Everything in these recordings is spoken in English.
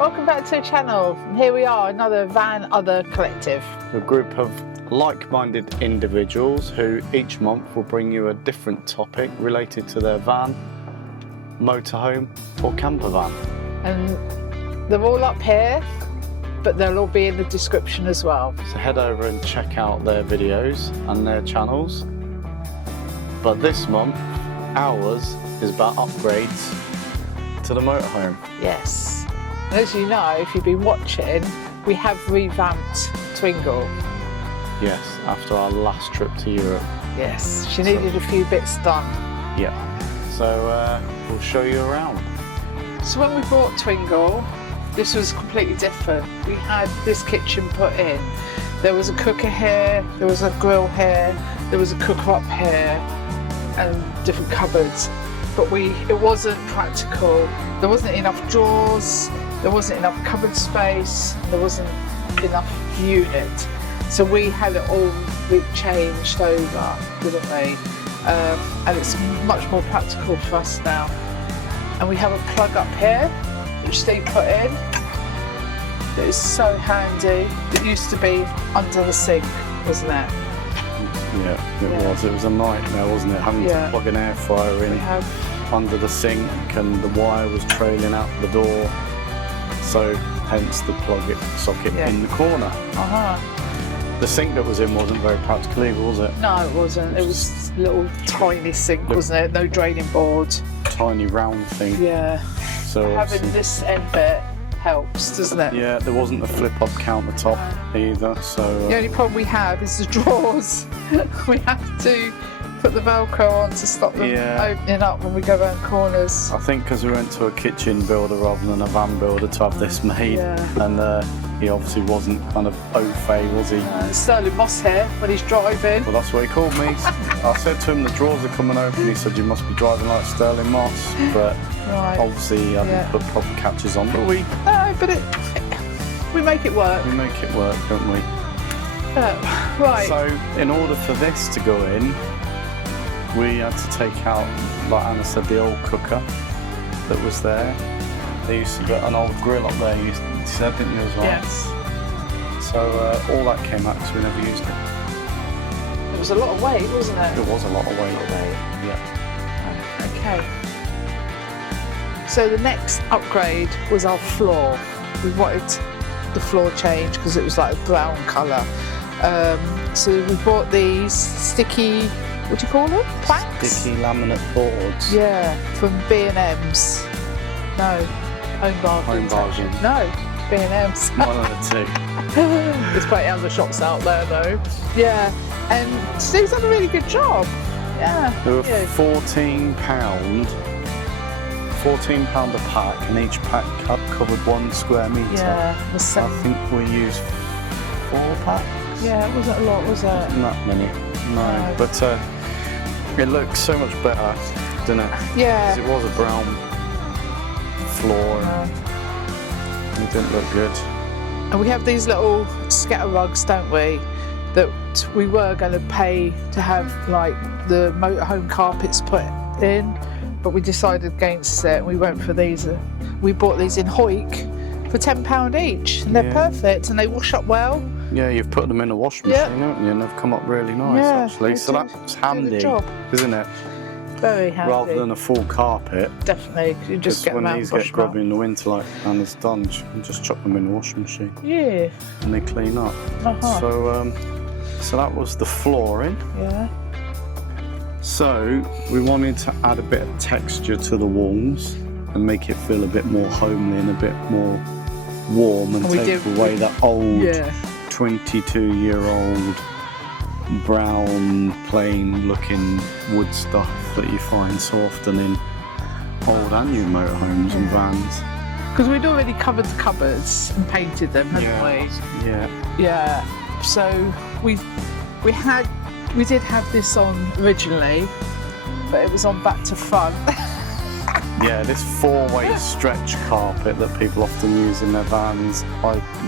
Welcome back to the channel. Here we are, another Van Other Collective. A group of like-minded individuals who each month will bring you a different topic related to their van, motorhome or campervan. And they're all up here, but they'll all be in the description as well. So head over and check out their videos and their channels. But this month, ours is about upgrades to the motorhome. Yes. And as you know, if you've been watching, we have revamped Twingle. Yes, after our last trip to Europe. Yes, she needed a few bits done. Yeah. So we'll show you around. So when we bought Twingle, this was completely different. We had this kitchen put in. There was a cooker here, there was a grill here, there was a cooker up here, and different cupboards. But it wasn't practical. There wasn't enough drawers, there wasn't enough cupboard space, there wasn't enough unit. So we had it all changed over, didn't we? And it's much more practical for us now. And we have a plug up here, which Steve put in. That is so handy. It used to be under the sink, wasn't it? Yeah, it was. It was a nightmare, wasn't it? Having to plug an air fryer in under the sink, and the wire was trailing out the door. So hence the socket in the corner. The sink that was in wasn't very practical either, was it? No, it wasn't. It was a little tiny sink, wasn't it? No draining board. Tiny round thing. Yeah. So having this end bit helps, doesn't it? Yeah, there wasn't a flip-up countertop either, so... The only problem we have is the drawers. We have to put the Velcro on to stop them opening up when we go around corners. I think because we went to a kitchen builder rather than a van builder to have this made, and he obviously wasn't kind of au fait, was he? Sterling Moss here when he's driving. Well, that's what he called me. I said to him, the drawers are coming open. He said, you must be driving like Sterling Moss, but obviously I didn't put proper catches on. But we make it work. We make it work, don't we? Right. So, in order for this to go in, we had to take out, like Anna said, the old cooker that was there. They used to get an old grill up there, you said, didn't you, as well? Yes. So all that came out because we never used it. It was a lot of weight, wasn't it? It was a lot of weight. Yeah. Okay. So the next upgrade was our floor. We wanted the floor change because it was like a brown colour. So we bought these sticky, what do you call them? Planks? Sticky laminate boards. Yeah, from B&M's. No, Home Bargain. No, B&M's. One of the two. There's plenty of other shops out there though. Yeah, and Steve's done a really good job. Yeah. They were £14 a pack, and each pack covered 1 square metre. Yeah, I think we used 4 packs. Yeah, it wasn't a lot, was it? Wasn't that many, no. But it looks so much better, didn't it? Yeah. Because it was a brown floor and it didn't look good. And we have these little scatter rugs, don't we? That we were going to pay to have like the motorhome carpets put in, but we decided against it and we went for these. We bought these in Hoyk for £10 each, and they're perfect and they wash up well. Yeah, you've put them in a washing machine, haven't you? And they've come up really nice, actually. So that's handy, isn't it? Very handy. Rather than a full carpet. Definitely, you just get them out and when these get grubby in the winter, like Anna's done, you can just chuck them in the washing machine. Yeah. And they clean up. So that was the flooring. Yeah. So we wanted to add a bit of texture to the walls and make it feel a bit more homely and a bit more warm, and take away that old 22-year-old brown plain looking wood stuff that you find so often in old and new motorhomes and vans. Because we'd already covered the cupboards and painted them, hadn't we? Yeah. Yeah. So we did have this on originally, but it was on back to front. Yeah, this 4-way stretch carpet that people often use in their vans,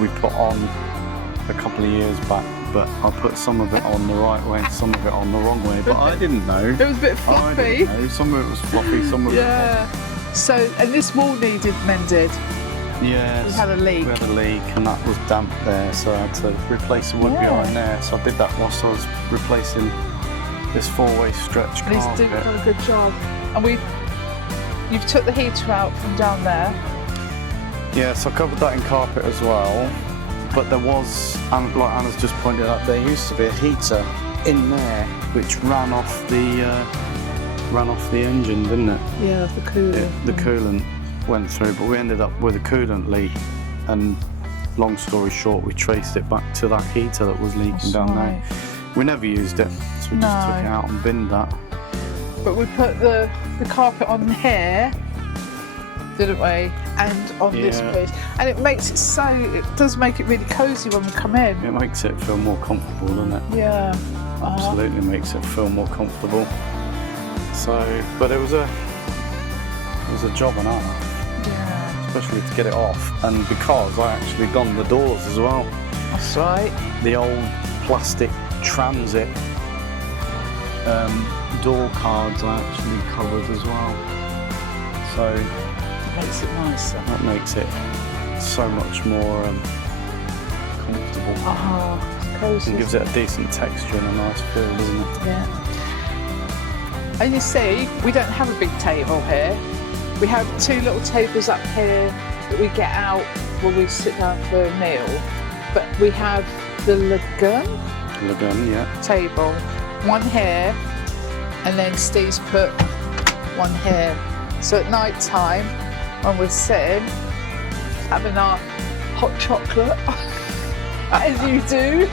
we put on a couple of years back, but I put some of it on the right way, some of it on the wrong way, but I didn't know. It was a bit floppy. I didn't know. Some of it was floppy, some of it wasn't. So, and this wall needed mended. Yeah, we had a leak. We had a leak and that was damp there, so I had to replace the wood behind there. So I did that whilst I was replacing this 4-way stretch carpet. He's done a good job. And you've took the heater out from down there. Yeah, so I covered that in carpet as well. But there was, like Anna's just pointed out, there used to be a heater in there which ran off the engine, didn't it? Yeah, the coolant. The coolant went through, but we ended up with a coolant leak, and long story short, we traced it back to that heater that was leaking down there. We never used it, so we just took it out and binned that. But we put the carpet on here, didn't we? And on this place, and it does make it really cosy when we come in. It makes it feel more comfortable, doesn't it? Yeah, absolutely makes it feel more comfortable. So, but it was a job and a half. Yeah. Especially to get it off, and because I actually done the doors as well. That's right. The old plastic transit door cards I actually covered as well. So makes it nicer. That makes it so much more comfortable. Cozy. It gives it a decent texture and a nice feel, doesn't it? Yeah. And you see, we don't have a big table here. We have 2 little tables up here that we get out when we sit down for a meal. But we have the lagoon table, one here, and then Steve's put one here. So at night time, when we're sitting, having our hot chocolate, as you do,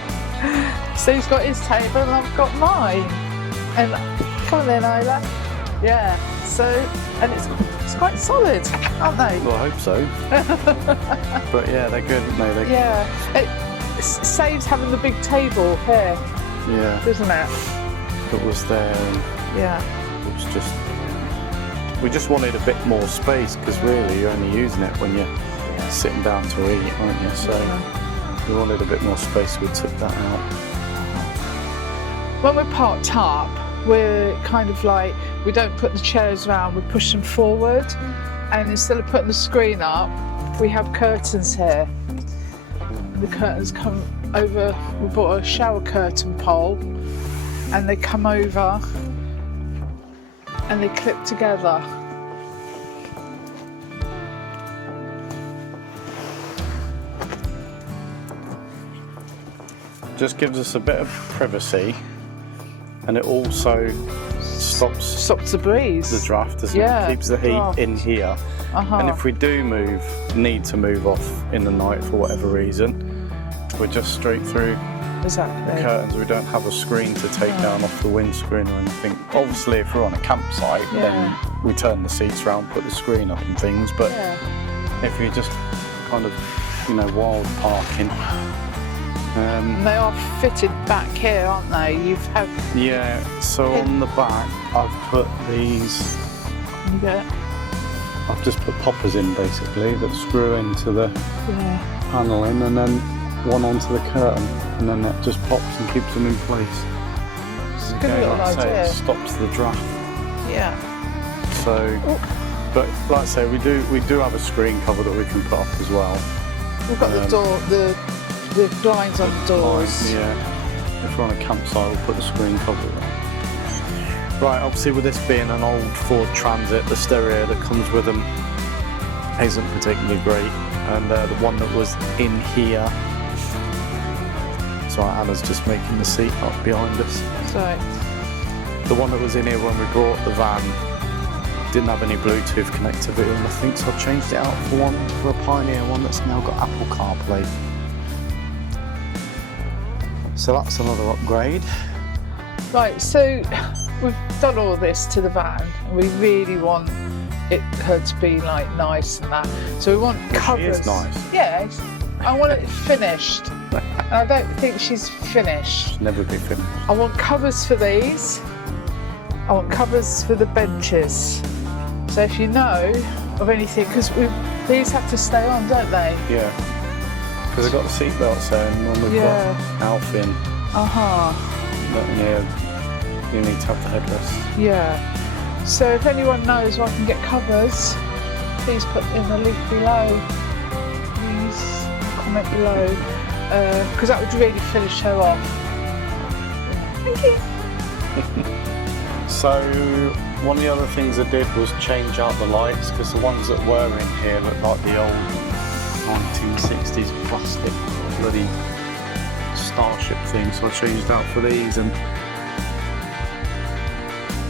Steve's got his table and I've got mine. And come on then, Isla. Yeah. So, and it's quite solid, aren't they? Well, I hope so. But yeah, they're good, aren't they? It saves having the big table here. Yeah. Doesn't it? That was there. And it was just. We just wanted a bit more space because really you're only using it when you're sitting down to eat, aren't you? So we wanted a bit more space, so we took that out. When we're parked up, we're kind of like, we don't put the chairs around, we push them forward, and instead of putting the screen up, we have curtains here. The curtains come over, we bought a shower curtain pole, and they come over and they clip together. Just gives us a bit of privacy, and it also stops the breeze, the draft, doesn't it? Keeps the heat in here. And if we do need to move off in the night for whatever reason, we're just straight through the curtains. We don't have a screen to take down off the windscreen or anything. Obviously, if we're on a campsite, then we turn the seats around, put the screen up and things. But if you're just kind of, wild parking. And they are fitted back here, aren't they? Yeah, so on the back I've put these. I've just put poppers in basically that screw into the paneling, and then one onto the curtain, and then that just pops and keeps them in place. It's a good little idea. It stops the draft. Yeah. So, but like I say, we do have a screen cover that we can put up as well. We've got the door, the blinds on the doors. If we're on a campsite, we'll put the screen cover on. Right, obviously with this being an old Ford Transit, the stereo that comes with them isn't particularly great, and the one that was in here, so Anna's just making the seat up behind us. Sorry. The one that was in here when we brought the van didn't have any Bluetooth connectivity or nothing, so I changed it out for a Pioneer one that's now got Apple CarPlay. So that's another upgrade. Right, so we've done all this to the van, and we really want her to be like nice and that. So we want covers. She is nice. Yeah, I want it finished. And I don't think she's finished. She'll never be finished. I want covers for these. I want covers for the benches. So if you know of anything, because these have to stay on, don't they? Yeah. Because I've got the seat belts there, and when we've got Alfie in. You need to have the headrest. Yeah. So if anyone knows where I can get covers, please put in the link below. comment below, because that would really finish her off. Thank you. So one of the other things I did was change out the lights, because the ones that were in here look like the old 1960s plastic bloody starship thing, so I changed out for these, and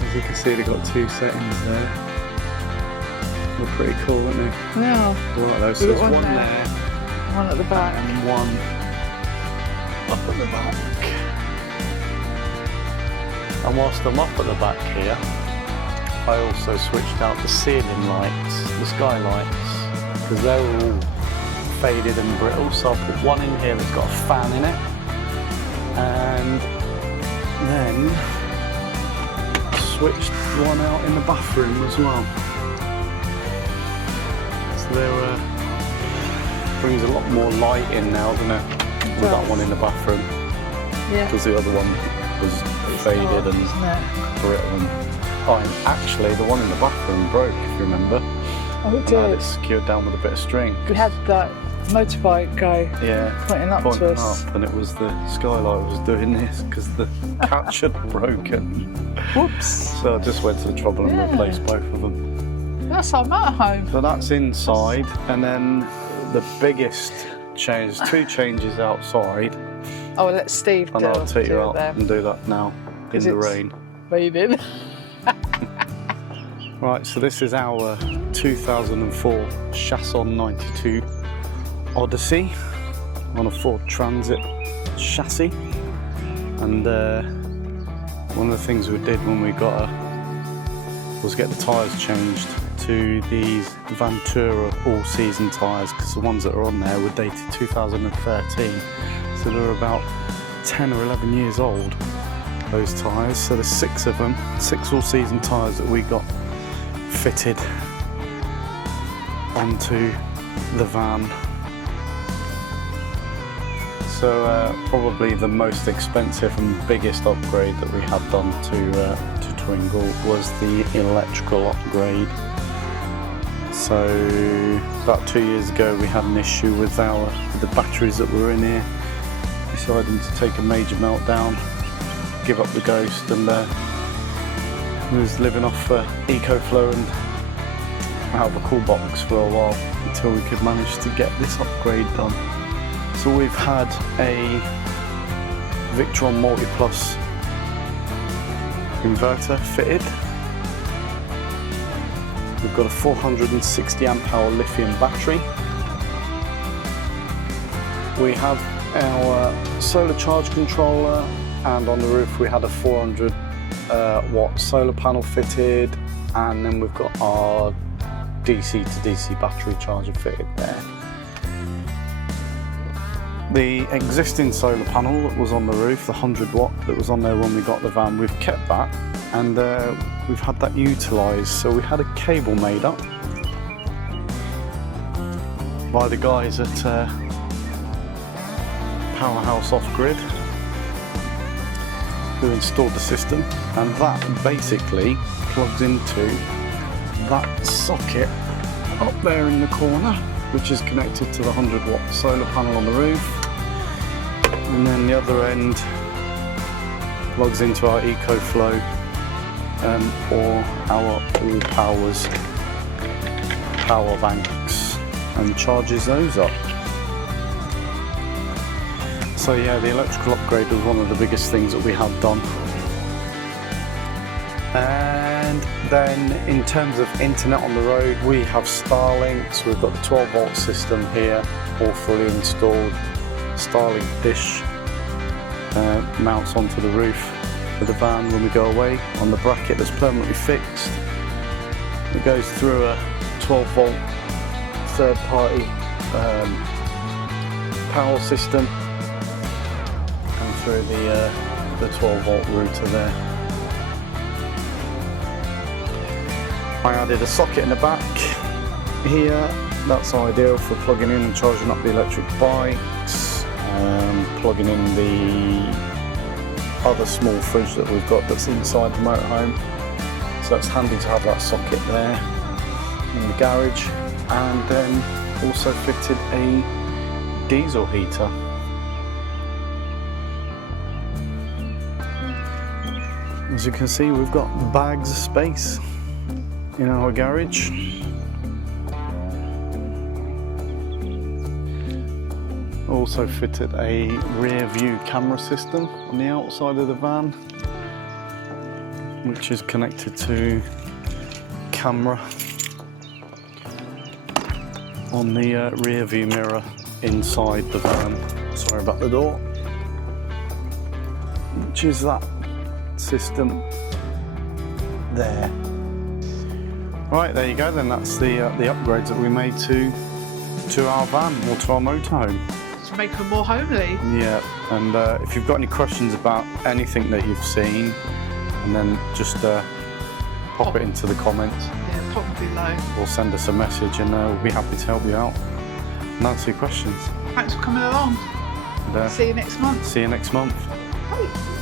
as you can see they've got 2 settings there. They're pretty cool, aren't they? Yeah. Right though, so there's one there, one at the back, and one up at the back. And whilst I'm up at the back here, I also switched out the ceiling lights, the skylights, because they were all faded and brittle, so I put one in here that's got a fan in it, and then switched one out in the bathroom as well. So there brings a lot more light in now, doesn't it, with that one in the bathroom? Yeah. Because the other one was faded and brittle. And actually, the one in the bathroom broke, if you remember. Oh, it did. I had it secured down with a bit of string. We had that motorbike guy pointing up to us. And it was the skylight was doing this because the catch had broken. Whoops. So I just went to the trouble and replaced both of them. That's our motorhome. So that's inside, and then the biggest change, 2 changes outside. Oh, well, let Steve and I'll take you out and do that now in the rain. Raining. Right, so this is our 2004 Chasson 92 Odyssey on a Ford Transit chassis, and one of the things we did when we got her was get the tyres changed to these Ventura all-season tyres, because the ones that are on there were dated 2013, so they're about 10 or 11 years old, those tyres. So there's 6 of them, 6 all-season tyres that we got fitted onto the van. So probably the most expensive and biggest upgrade that we had done to Twingle was the electrical upgrade. So about 2 years ago we had an issue with the batteries that were in here, deciding to take a major meltdown, give up the ghost, and we was living off EcoFlow and out of a cool box for a while until we could manage to get this upgrade done. So we've had a Victron Multiplus inverter fitted. We've got a 460 amp hour lithium battery. We have our solar charge controller, and on the roof we had a 400 watt solar panel fitted, and then we've got our DC to DC battery charger fitted there. The existing solar panel that was on the roof, the 100 watt that was on there when we got the van, we've kept that, and we've had that utilised. So we had a cable made up by the guys at Powerhouse Off-Grid, who installed the system, and that basically plugs into that socket up there in the corner, which is connected to the 100 watt solar panel on the roof, and then the other end plugs into our EcoFlow or our All Powers power banks and charges those up. So yeah, the electrical upgrade was one of the biggest things that we had done. And then in terms of internet on the road, we have Starlink. So we've got the 12 volt system here, all fully installed. Starlink dish mounts onto the roof of the van when we go away on the bracket that's permanently fixed. It goes through a 12 volt third party power system and through the 12 volt router there. I added a socket in the back here. That's ideal for plugging in and charging up the electric bikes, plugging in the other small fridge that we've got that's inside the motorhome. So it's handy to have that socket there in the garage, and then also fitted a diesel heater. As you can see, we've got bags of space in our garage. Also fitted a rear view camera system on the outside of the van, which is connected to camera on the rear view mirror inside the van. Sorry about the door. Which is that system there. Right, there you go then. That's the upgrades that we made to our van or to our motorhome. To make them more homely. Yeah, and if you've got any questions about anything that you've seen, and then just pop it into the comments. Yeah, pop below. Or send us a message, and we'll be happy to help you out and answer your questions. Thanks for coming along. And, see you next month. See you next month. Bye.